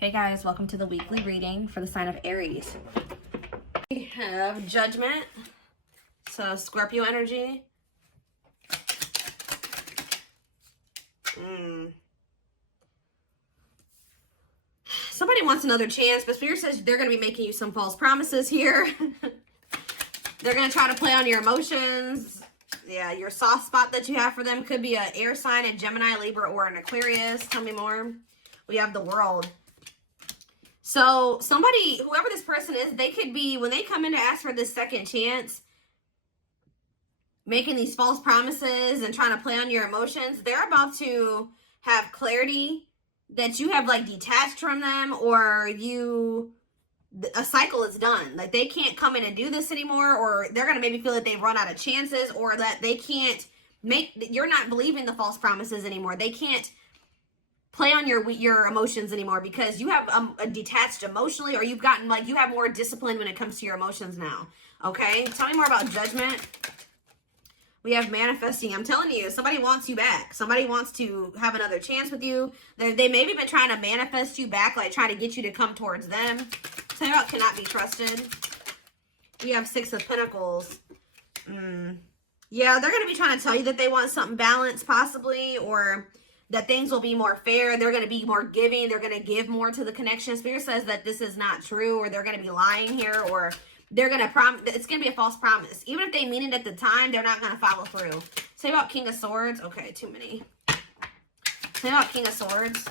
Hey guys, welcome to the weekly reading for the sign of Aries. We have Judgment, so Scorpio energy. Somebody wants another chance, but Spirit says they're going to be making you some false promises here. They're going to try to play on your emotions. Yeah, your soft spot that you have for them could be an air sign, a Gemini, Libra, or an Aquarius. Tell me more. We have the World. So somebody, whoever this person is, they could be, when they come in to ask for this second chance, making these false promises and trying to play on your emotions, they're about to have clarity that you have like detached from them, or a cycle is done. Like they can't come in and do this anymore, or they're going to maybe feel that they've run out of chances, or that they can't you're not believing the false promises anymore. They can't play on your emotions anymore because you have detached emotionally, or you've gotten like, you have more discipline when it comes to your emotions now. Okay, tell me more about Judgment. We have Manifesting. I'm telling you, somebody wants you back. Somebody wants to have another chance with you. They maybe been trying to manifest you back, like trying to get you to come towards them. Tell me about Cannot Be Trusted. We have Six of Pentacles. Yeah, they're going to be trying to tell you that they want something balanced possibly, or that things will be more fair. They're going to be more giving. They're going to give more to the connection. Spirit says that this is not true, or they're going to be lying here, or they're going to promise. It's going to be a false promise. Even if they mean it at the time, they're not going to follow through. Say about King of Swords. Okay, too many. Say about King of Swords.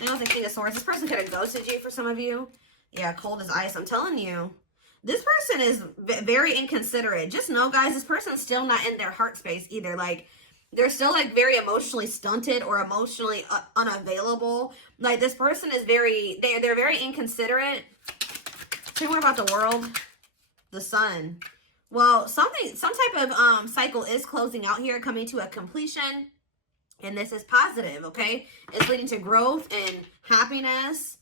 I know the King of Swords. This person could have ghosted you for some of you. Yeah, cold as ice. I'm telling you. This person is very inconsiderate. Just know, guys, this person's still not in their heart space either. Like, they're still like very emotionally stunted or emotionally unavailable. Like this person is they're very inconsiderate. Tell me more about the World. The Sun. Well, some type of cycle is closing out here, coming to a completion. And this is positive, okay? It's leading to growth and happiness.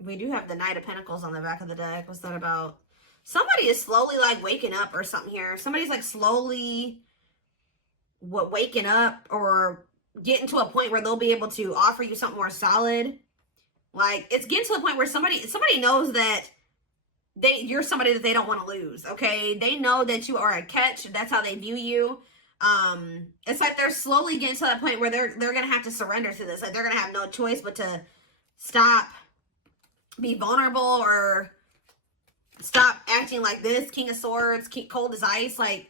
We do have the Knight of Pentacles on the back of the deck. What's that about? Somebody is slowly like waking up or something here. Somebody's like slowly waking up or getting to a point where they'll be able to offer you something more solid. Like it's getting to the point where somebody knows that you're somebody that they don't want to lose. Okay, they know that you are a catch. That's how they view you. It's like they're slowly getting to that point where they're gonna have to surrender to this. Like they're gonna have no choice but to stop, be vulnerable, or stop acting like this. King of Swords, cold as ice. Like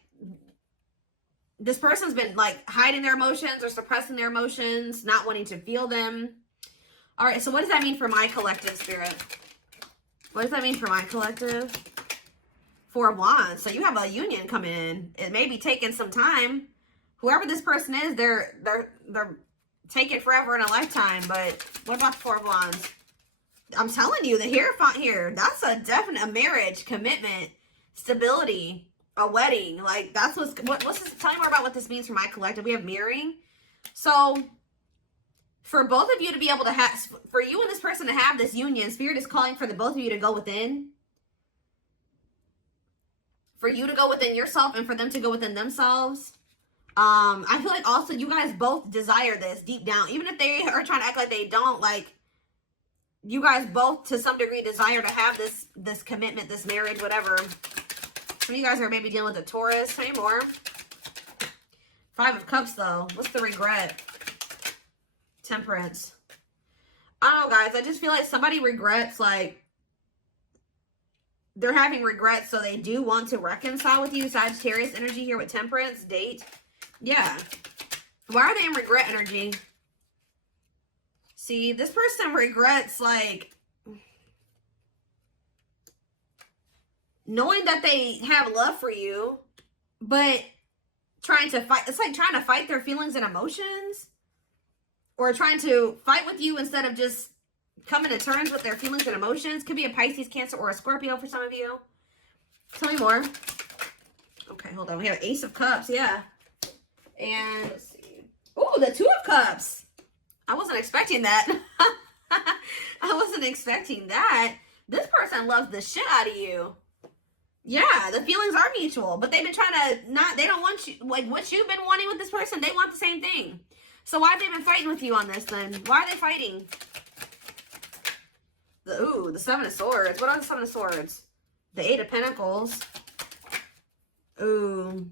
this person's been like hiding their emotions or suppressing their emotions, not wanting to feel them. All right, so what does that mean for my collective, Spirit? What does that mean for my collective? Four of Wands. So you have a union coming in. It may be taking some time. Whoever this person is, they're taking forever in a lifetime. But what about the Four of Wands? I'm telling you, the Hierophant here, that's a definite marriage, commitment, stability, a wedding. Like that's what's this? Tell me more about what this means for my collective. We have mirroring. So for both of you to be able to have, for you and this person to have this union, Spirit is calling for the both of you to go within. For you to go within yourself and for them to go within themselves. I feel like also you guys both desire this deep down. Even if they are trying to act like they don't, like you guys both to some degree desire to have this commitment, this marriage, whatever. Some of you guys are maybe dealing with a Taurus. Tell me more. Five of Cups though. What's the regret? Temperance. I don't know, guys. I just feel like somebody regrets, like they're having regrets, so they do want to reconcile with you. Sagittarius energy here with Temperance. Date. Yeah. Why are they in regret energy? See, this person regrets, like, knowing that they have love for you, but trying to fight. It's like trying to fight their feelings and emotions. Or trying to fight with you instead of just coming to terms with their feelings and emotions. Could be a Pisces, Cancer, or a Scorpio for some of you. Tell me more. Okay, hold on. We have Ace of Cups, yeah. And let's see. Oh, the Two of Cups. I wasn't expecting that. I wasn't expecting that. This person loves the shit out of you. Yeah, the feelings are mutual, but they've been trying to they don't want you, like what you've been wanting with this person, they want the same thing. So why have they been fighting with you on this then? Why are they fighting? The Seven of Swords. What are the Seven of Swords? The Eight of Pentacles. Ooh.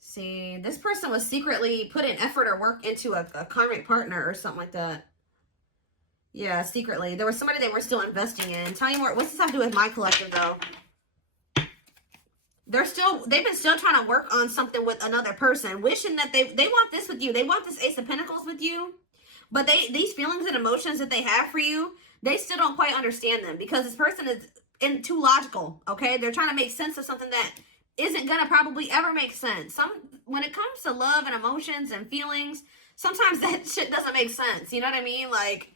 See, this person was secretly putting effort or work into a karmic partner or something like that. Yeah, secretly. There was somebody they were still investing in. Tell me more. What's this have to do with my collective, though? They've been still trying to work on something with another person, wishing that they want this with you. They want this Ace of Pentacles with you. But these feelings and emotions that they have for you, they still don't quite understand them because this person is too logical, okay? They're trying to make sense of something that isn't going to probably ever make sense. When it comes to love and emotions and feelings, sometimes that shit doesn't make sense. You know what I mean? Like,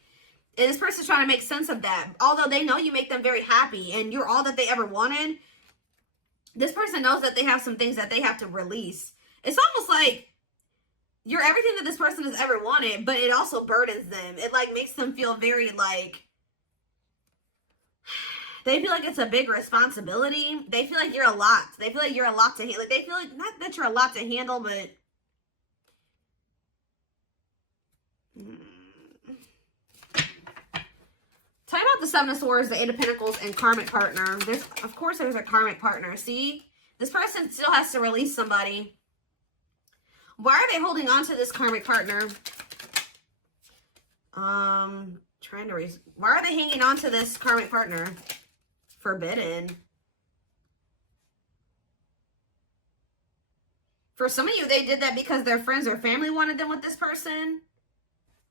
this person's trying to make sense of that. Although they know you make them very happy and you're all that they ever wanted, this person knows that they have some things that they have to release. It's almost like you're everything that this person has ever wanted, but it also burdens them. It like makes them feel very like, they feel like it's a big responsibility. They feel like you're a lot. They feel like you're a lot to handle. Like they feel like, not that you're a lot to handle, but tell me about the Seven of Swords, the Eight of Pentacles, and karmic partner. Of course, there's a karmic partner. See? This person still has to release somebody. Why are they holding on to this karmic partner? Why are they hanging on to this karmic partner? Forbidden. For some of you, they did that because their friends or family wanted them with this person.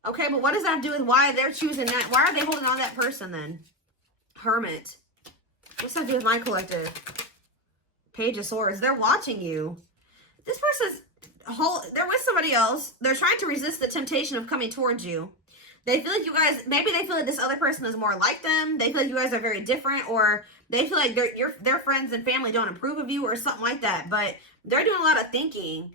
Okay, but what does that have to do with why they're choosing that? Why are they holding on to that person then? Hermit. What's that to do with my collective? Page of Swords. They're watching you. This person's they're with somebody else. They're trying to resist the temptation of coming towards you. They feel like you guys, maybe they feel like this other person is more like them. They feel like you guys are very different, or they feel like their friends and family don't approve of you or something like that. But they're doing a lot of thinking.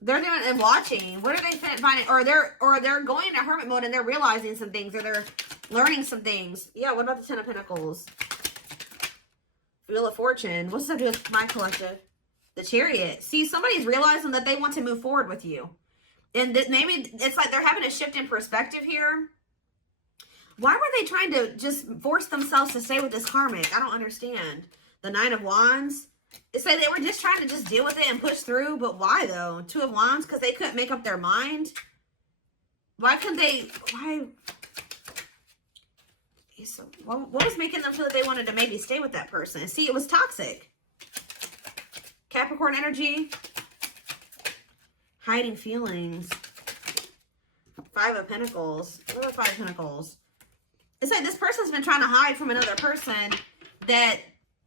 They're doing and watching. What are they finding? Or they're going into hermit mode and they're realizing some things, or they're learning some things. Yeah, what about the Ten of Pentacles? Wheel of Fortune. What's that do with my collective? The Chariot. See, somebody's realizing that they want to move forward with you. And maybe it's like they're having a shift in perspective here. Why were they trying to just force themselves to stay with this karmic? I don't understand. The Nine of Wands. It's like they were just trying to just deal with it and push through. But why, though? Two of Wands? Because they couldn't make up their mind? Why couldn't they? Why? So what was making them feel that they wanted to maybe stay with that person? See, it was toxic. Capricorn energy. Hiding feelings. Five of Pentacles. What are Five of Pentacles? It's like this person's been trying to hide from another person that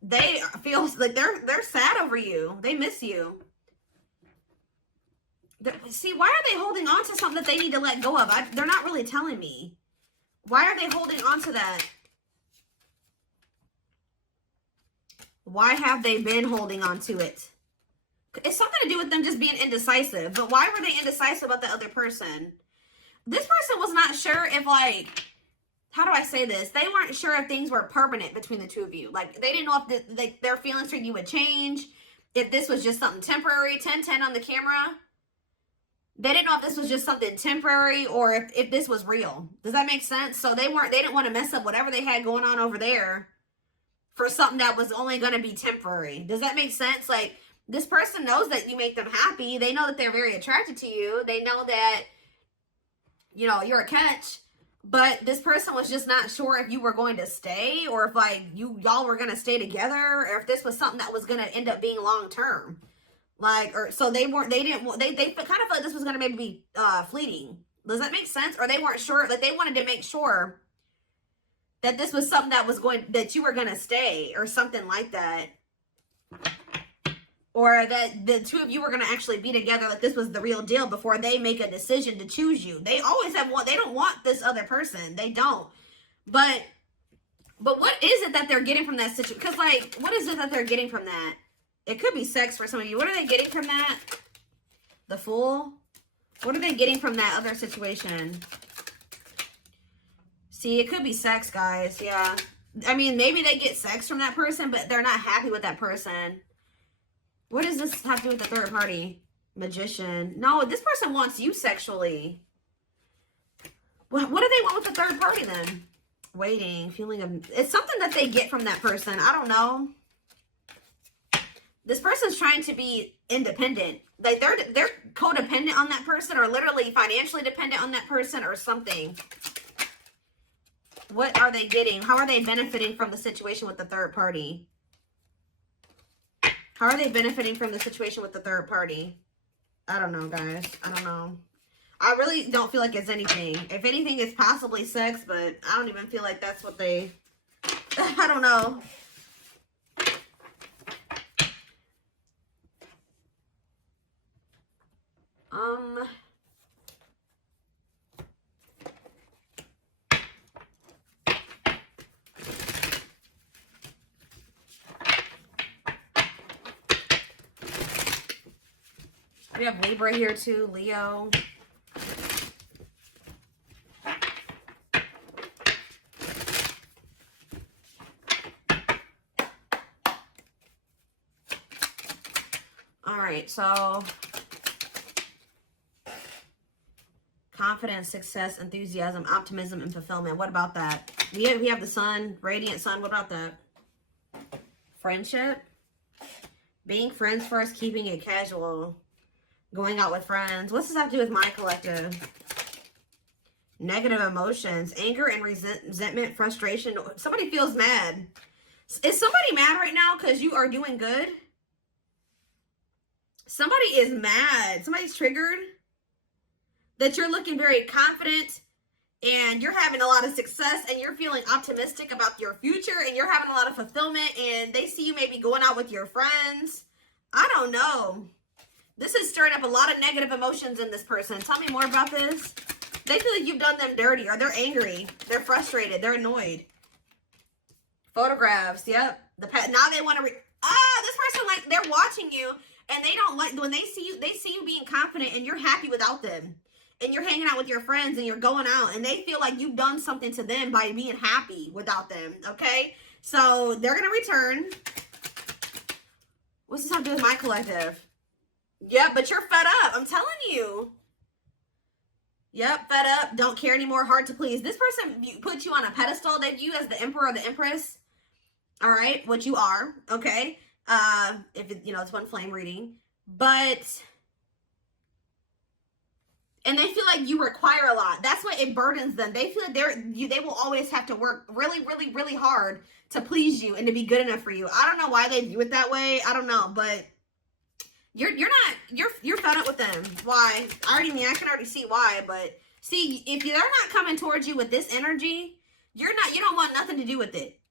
they feel like they're sad over you. They miss you. See, why are they holding on to something that they need to let go of? They're not really telling me. Why are they holding on to that? Why have they been holding on to it? It's something to do with them just being indecisive. But why were they indecisive about the other person? This person was not sure if, like, how do I say this? They weren't sure if things were permanent between the two of you. Like, they didn't know if their feelings for you would change. If this was just something temporary. 10-10 on the camera. They didn't know if this was just something temporary or if this was real. Does that make sense? So they didn't want to mess up whatever they had going on over there for something that was only going to be temporary. Does that make sense? Like, this person knows that you make them happy. They know that they're very attracted to you. They know that, you know, you're a catch. But this person was just not sure if you were going to stay or if, like, y'all were going to stay together, or if this was something that was going to end up being long term. Like, or so they kind of felt like this was going to maybe be fleeting. Does that make sense? Or they weren't sure, like they wanted to make sure that this was something that you were going to stay or something like that. Or that the two of you were going to actually be together, like this was the real deal before they make a decision to choose you. They always they don't want this other person. They don't. But what is it that they're getting from that situation? Because, like, what is it that they're getting from that? It could be sex for some of you. What are they getting from that? The Fool? What are they getting from that other situation? See, it could be sex, guys. Yeah. I mean, maybe they get sex from that person, but they're not happy with that person. What does this have to do with the third party? Magician. No, this person wants you sexually. What do they want with the third party then? Waiting, feeling of... It's something that they get from that person. I don't know. This person's trying to be independent. Like they're codependent on that person, or literally financially dependent on that person, or something. What are they getting? How are they benefiting from the situation with the third party? How are they benefiting from the situation with the third party? I don't know, guys. I don't know. I really don't feel like it's anything. If anything, it's possibly sex, but I don't even feel like that's what they... I don't know. We have Libra here too, Leo. All right, so confidence, success, enthusiasm, optimism, and fulfillment. What about that? We have the sun, radiant sun. What about that? Friendship. Being friends first, keeping it casual. Going out with friends. What's this have to do with my collective? Negative emotions. Anger and resentment, frustration. Somebody feels mad. Is somebody mad right now because you are doing good? Somebody is mad. Somebody's triggered. That you're looking very confident and you're having a lot of success and you're feeling optimistic about your future and you're having a lot of fulfillment and they see you maybe going out with your friends. I don't know. This is stirring up a lot of negative emotions in this person. Tell me more about this. They feel like you've done them dirty, or they're angry. They're frustrated. They're annoyed. Photographs. Yep. Now they want to... this person, like, they're watching you and they don't like... When they see you being confident and you're happy without them. And you're hanging out with your friends and you're going out and they feel like you've done something to them by being happy without them. Okay? So they're going to return. What's this have to do with my collective? Yep, but you're fed up. I'm telling you. Yep, fed up. Don't care anymore. Hard to please. This person puts you on a pedestal. They view you as the emperor or the empress. All right, what you are. Okay. If it, it's one flame reading. But... And they feel like you require a lot. That's what it burdens them. They feel like they will always have to work really, really, really hard to please you and to be good enough for you. I don't know why they view it that way. I don't know, but you're fed up with them. Why? I can already see why, but see, if they're not coming towards you with this energy, you don't want nothing to do with it.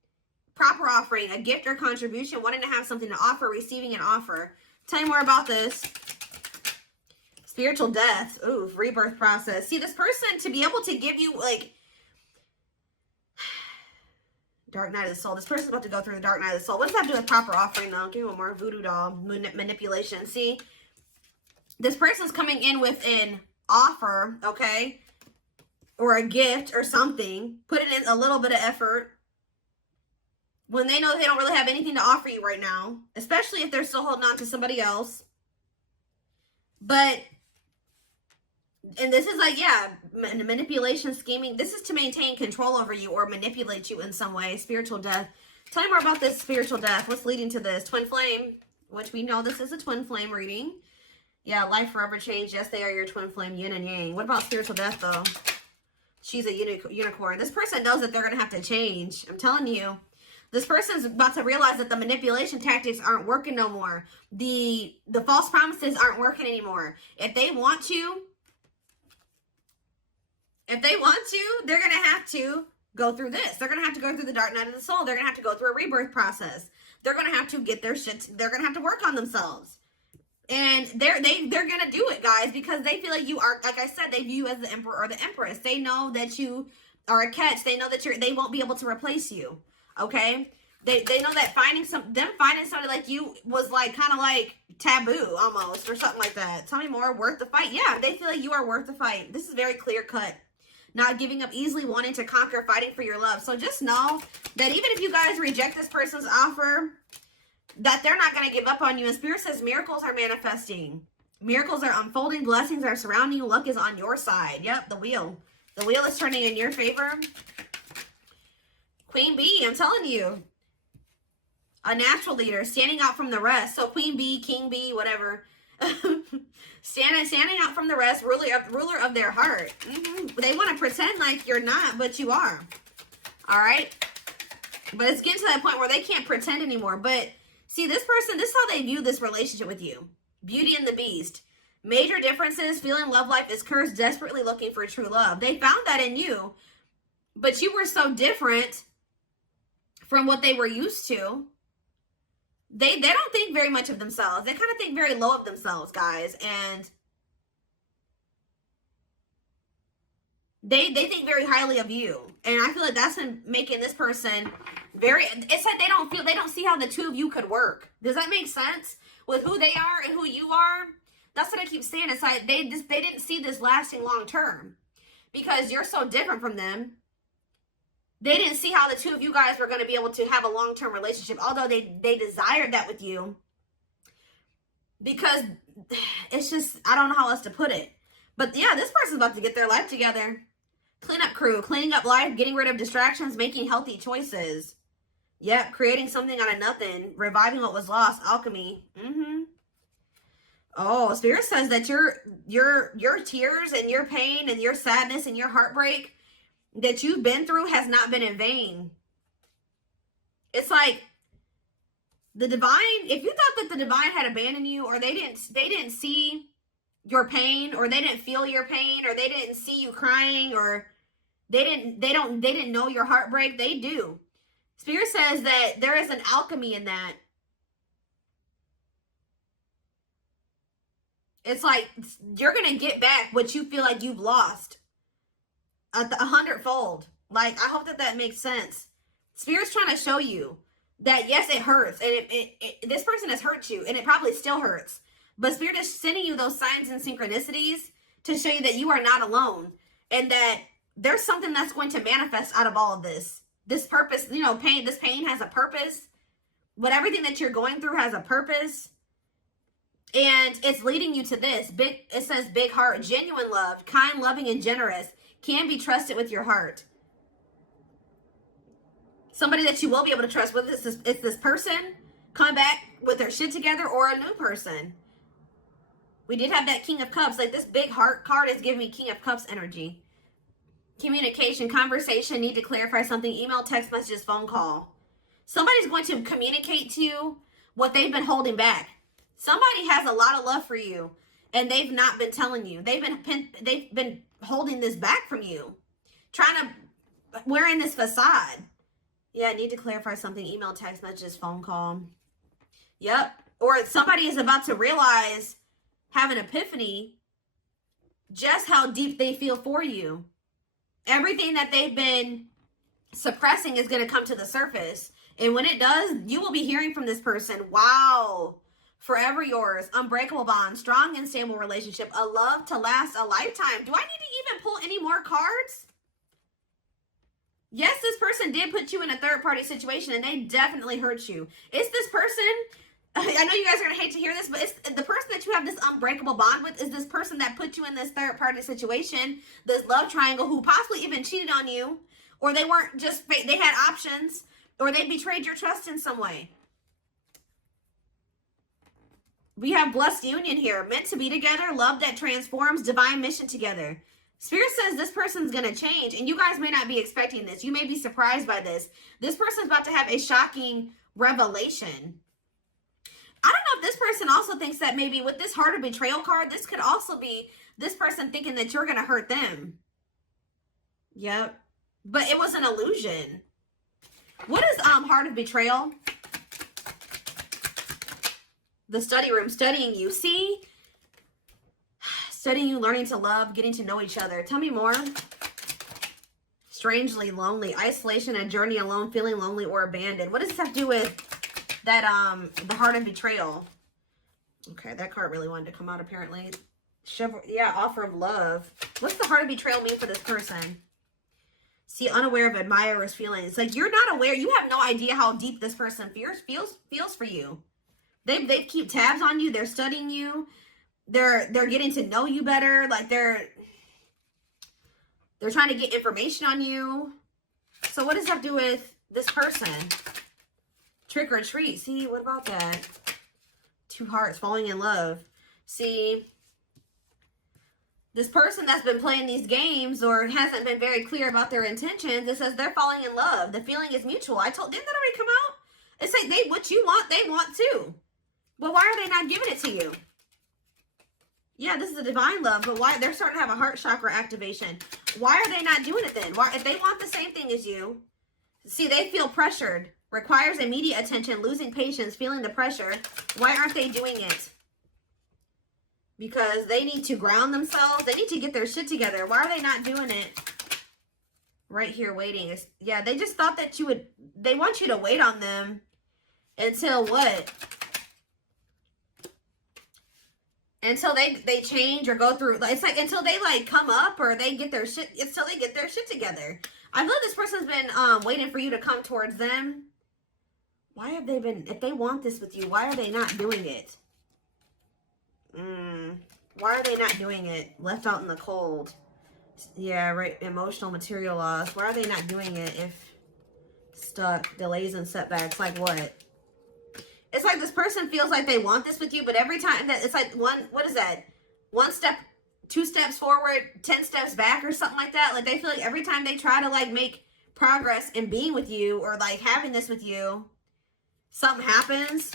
Proper offering, a gift or contribution, wanting to have something to offer, receiving an offer. Tell me more about this. Spiritual death. Ooh, rebirth process. See, this person, to be able to give you, like, dark night of the soul. This person's about to go through the dark night of the soul. What does that have to do with proper offering, though? Give me one more. Voodoo doll. Manipulation. See, this person's coming in with an offer, okay? Or a gift or something. Putting in a little bit of effort. When they know they don't really have anything to offer you right now. Especially if they're still holding on to somebody else. But... And this is like, yeah, manipulation, scheming. This is to maintain control over you or manipulate you in some way. Spiritual death. Tell me more about this spiritual death. What's leading to this? Twin flame, which we know this is a twin flame reading. Yeah, life forever change. Yes, they are your twin flame, yin and yang. What about spiritual death, though? She's a unicorn. This person knows that they're going to have to change. I'm telling you. This person's about to realize that the manipulation tactics aren't working no more. The false promises aren't working anymore. If they want to... they're going to have to go through this. They're going to have to go through the dark night of the soul. They're going to have to go through a rebirth process. They're going to have to get their shit. They're going to have to work on themselves. And they're going to do it, guys, because they feel like you are, like I said, they view you as the emperor or the empress. They know that you are a catch. They know that they won't be able to replace you. Okay? They know that finding somebody like you was like kind of like taboo almost or something like that. Tell me more. Worth the fight. Yeah, they feel like you are worth the fight. This is very clear cut. Not giving up easily, wanting to conquer, fighting for your love. So just know that even if you guys reject this person's offer, that they're not going to give up on you. And Spirit says miracles are manifesting. Miracles are unfolding. Blessings are surrounding you. Luck is on your side. Yep, the wheel. The wheel is turning in your favor. Queen Bee, I'm telling you. A natural leader, standing out from the rest. So Queen Bee, King Bee, whatever. standing out from the rest, ruler of their heart. They want to pretend like you're not, but you are. All right? But it's getting to that point where they can't pretend anymore. But see, this person, this is how they view this relationship with you. Beauty and the Beast. Major differences, feeling love life is cursed, desperately looking for true love. They found that in you, but you were so different from what they were used to. They don't think very much of themselves. They kind of think very low of themselves, guys. And they think very highly of you. And I feel like that's making this person very, it's like they don't see how the two of you could work. Does that make sense? With who they are and who you are? That's what I keep saying. It's like they didn't see this lasting long term because you're so different from them. They didn't see how the two of you guys were going to be able to have a long-term relationship, although they desired that with you. Because it's just, I don't know how else to put it. But yeah, this person's about to get their life together. Cleanup crew, cleaning up life, getting rid of distractions, making healthy choices. Yep, creating something out of nothing, reviving what was lost, alchemy. Oh, Spirit says that your tears and your pain and your sadness and your heartbreak that you've been through has not been in vain. It's like the divine, if you thought that the divine had abandoned you, or they didn't see your pain, or they didn't feel your pain, or they didn't see you crying, or they didn't know your heartbreak, they do. Spirit says that there is an alchemy in that. It's like you're going to get back what you feel like you've lost. 100-fold. Like, I hope that makes sense. Spirit's trying to show you that, yes, it hurts. And this person has hurt you. And it probably still hurts. But Spirit is sending you those signs and synchronicities to show you that you are not alone. And that there's something that's going to manifest out of all of this. This purpose, you know, this pain has a purpose. But everything that you're going through has a purpose. And it's leading you to this. It says big heart, genuine love, kind, loving, and generous. Can be trusted with your heart. Somebody that you will be able to trust with is this person come back with their shit together, or a new person. We did have that King of Cups. Like, this big heart card is giving me King of Cups energy. Communication, conversation, need to clarify something, email, text messages, phone call. Somebody's going to communicate to you what they've been holding back. Somebody has a lot of love for you, and they've not been telling you. They've been holding this back from you, wearing this facade. Yeah, need to clarify something, email, text messages, phone call. Yep. Or somebody is about to realize, have an epiphany, just how deep they feel for you. Everything that they've been suppressing is going to come to the surface. And when it does, you will be hearing from this person. Wow. Forever yours, unbreakable bond, strong and stable relationship, a love to last a lifetime. Do I need to even pull any more cards? Yes, this person did put you in a third-party situation, and they definitely hurt you. It's this person, I know you guys are going to hate to hear this, but it's the person that you have this unbreakable bond with is this person that put you in this third-party situation, this love triangle, who possibly even cheated on you, or they weren't just, they had options, or they betrayed your trust in some way. We have blessed union here. Meant to be together. Love that transforms. Divine mission together. Spirit says this person's going to change. And you guys may not be expecting this. You may be surprised by this. This person's about to have a shocking revelation. I don't know if this person also thinks that maybe with this heart of betrayal card, this could also be this person thinking that you're going to hurt them. Yep. But it was an illusion. What is heart of betrayal? The study room, studying you. See? Studying you, learning to love, getting to know each other. Tell me more. Strangely lonely. Isolation, a journey alone, feeling lonely or abandoned. What does this have to do with that, the heart of betrayal? Okay, that card really wanted to come out apparently. Yeah, offer of love. What's the heart of betrayal mean for this person? See, unaware of admirer's feelings. Like, you're not aware. You have no idea how deep this person feels for you. They keep tabs on you. They're studying you. they're getting to know you better. Like they're trying to get information on you. So what does that do with this person? Trick or treat. See, what about that? Two hearts, falling in love. See, this person that's been playing these games or hasn't been very clear about their intentions, it says they're falling in love. The feeling is mutual. Didn't that already come out? It's like what you want, they want too. But why are they not giving it to you? Yeah, this is a divine love, but why? They're starting to have a heart chakra activation. Why are they not doing it then? Why, if they want the same thing as you, see, they feel pressured, requires immediate attention, losing patience, feeling the pressure. Why aren't they doing it? Because they need to ground themselves. They need to get their shit together. Why are they not doing it? Right here, waiting. Yeah, they just thought that you would, they want you to wait on them until what? Until they change or go through. It's like until they like come up or they get their shit, until they get their shit together. I feel like this person's been waiting for you to come towards them. Why have they been, if they want this with you, why are they not doing it? Why are they not doing it? Left out in the cold. Yeah, right. Emotional material loss. Why are they not doing it if stuck? Delays and setbacks. Like what? It's like this person feels like they want this with you, but every time that it's like what is that? 1 step, 2 steps forward, 10 steps back or something like that. Like they feel like every time they try to like make progress in being with you or like having this with you, something happens.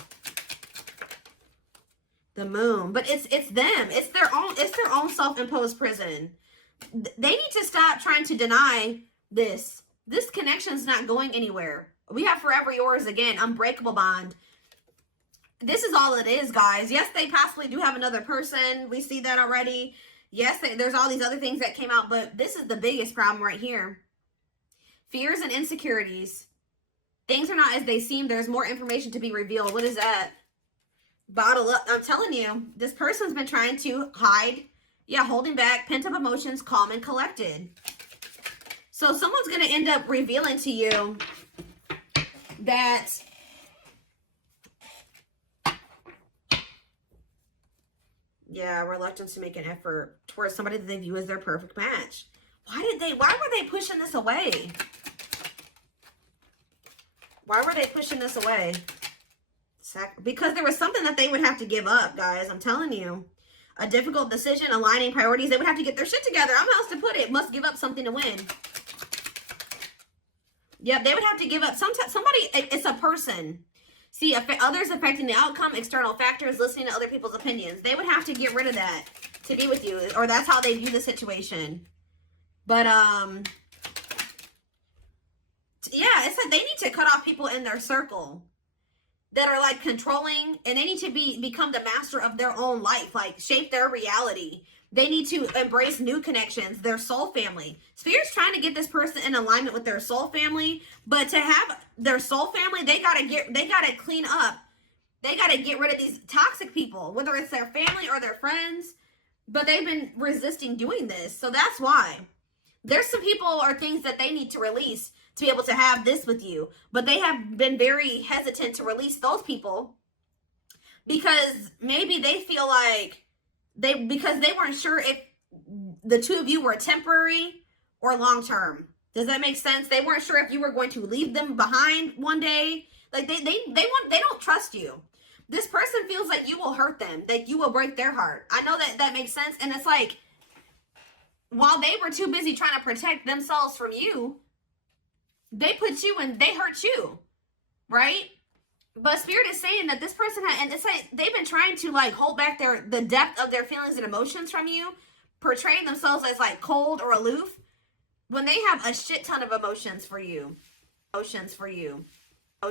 The moon. But it's them. It's their own self-imposed prison. They need to stop trying to deny this. This connection's not going anywhere. We have forever yours again. Unbreakable bond. This is all it is, guys. Yes, they possibly do have another person. We see that already. Yes, there's all these other things that came out, but this is the biggest problem right here. Fears and insecurities. Things are not as they seem. There's more information to be revealed. What is that? Bottle up. I'm telling you, this person's been trying to hide. Yeah, holding back, pent up emotions, calm and collected. So someone's going to end up revealing to you that yeah, reluctance to make an effort towards somebody that they view as their perfect match. Why were they pushing this away? Why were they pushing this away? Because there was something that they would have to give up, guys. I'm telling you. A difficult decision, aligning priorities. They would have to get their shit together. I don't know how else to put it. Must give up something to win. Yep, they would have to give up. Somebody, it's a person. See, others affecting the outcome, external factors, listening to other people's opinions. They would have to get rid of that to be with you. Or that's how they view the situation. But, yeah, it's like they need to cut off people in their circle that are like controlling, and they need to become the master of their own life, like shape their reality. They need to embrace new connections, their soul family. Spirit's trying to get this person in alignment with their soul family, but to have their soul family, they gotta clean up. They gotta get rid of these toxic people, whether it's their family or their friends, but they've been resisting doing this. So that's why. There's some people or things that they need to release to be able to have this with you. But they have been very hesitant to release those people because maybe they feel like because they weren't sure if the two of you were temporary or long-term. Does that make sense? They weren't sure if you were going to leave them behind one day. Like they don't trust you. This person feels like you will hurt them, that you will break their heart. I know that makes sense. And it's like, while they were too busy trying to protect themselves from you, they put you and they hurt you, right? But Spirit is saying that this person and it's like they've been trying to like hold back the depth of their feelings and emotions from you, portraying themselves as like cold or aloof when they have a shit ton of emotions for you.